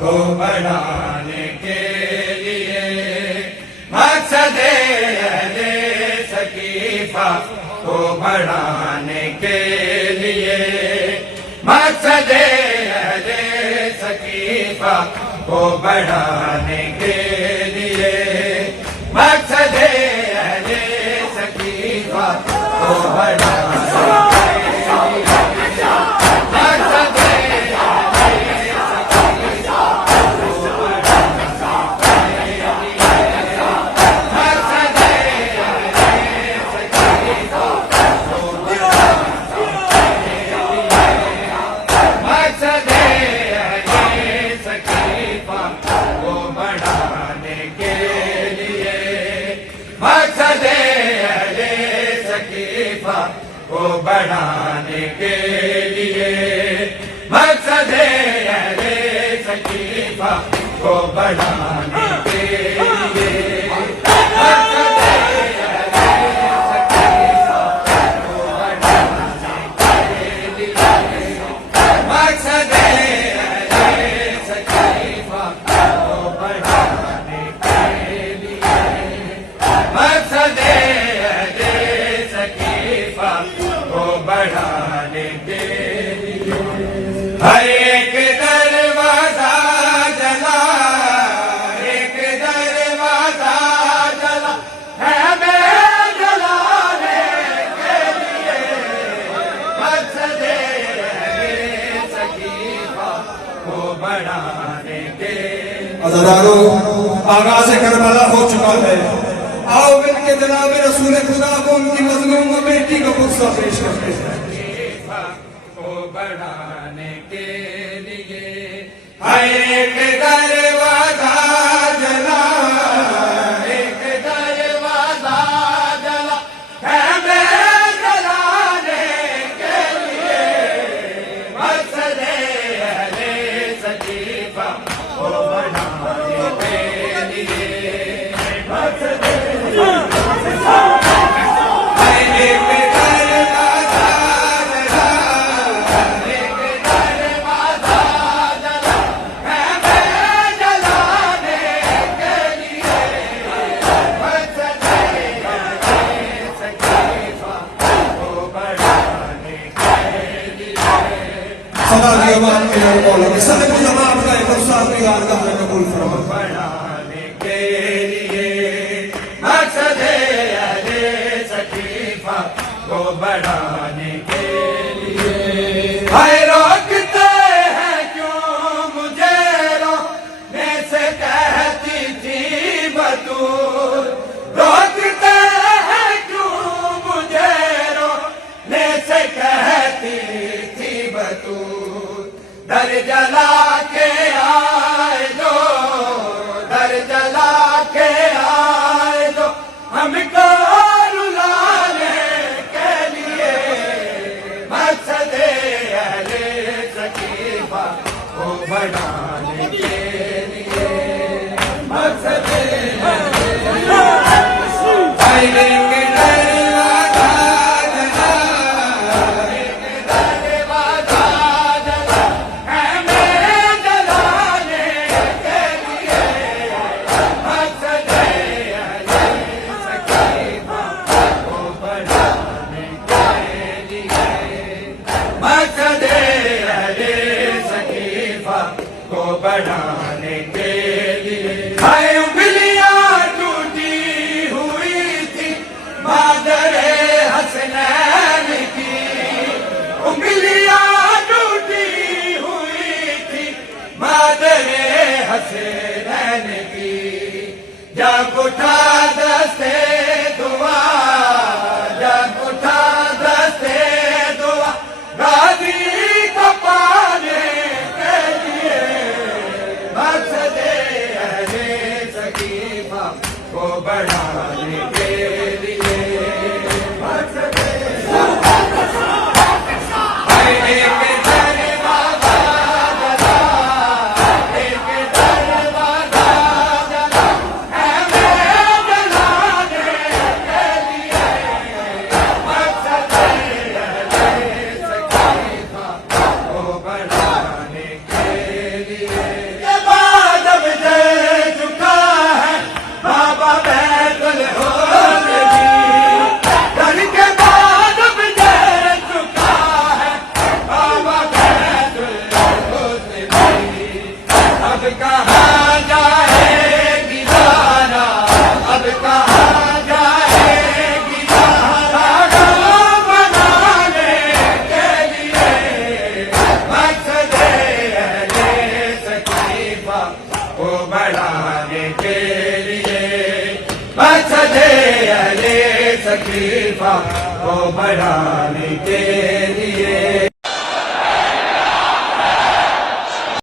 को बढ़ाने के लिए मकसद अहले सकीफा को बढ़ाने के लिए मकसद अहले सकीफा को बढ़ाने के लिए मकसद अहले सकीफा को बढ़ाने को बढ़ाने के लिए मकसद अहले सकीफा को बढ़ाने के लिए मकसद अहले सकीफा को बढ़ाने के लिए मकसद अहले सकीफा को बढ़ाने के लिए मकसद को बढ़ाने के लिए हर एक दरवाजा जला एक दरवाजा जला है मैं जलाने के लिए मकसद सकीफा को बढ़ाने के अज़रारो आगाज़ करबला हो चुका है। आओ मिलके जनाब रसूल खुदा को उनकी मजलूम बेटी को गुस्सा पेश करते हैं। को बढ़ाने के लिए हर एक दरवाजा जला एक दरवाजा जला है मैं जलाने के लिए मकसद अहले सकीफा को बढ़ाने के लिए मकसद बढ़ाने के लिए मकसद अहले सकीफा को बढ़ाने के लिए हाय रोकते हैं क्यों मुझे रोने से कहती थी बतूल रोकते हैं क्यों मुझे रोने से कहती थी बतूल दर जला के आए जो दर जब उठा दस्ते दुआ, जब उठा दस्ते दुआ गाजी को पाने के लिए, मकसद अहले सकीफा को बढ़ाने के लिए, मकसद कहाँ जाएगी जाना, अब कहाँ जाएगी जाना, बनाने के लिए, मकसद अहले सकीफा को बढ़ाने के लिए, मकसद अहले सकीफा को बढ़ाने के लिए।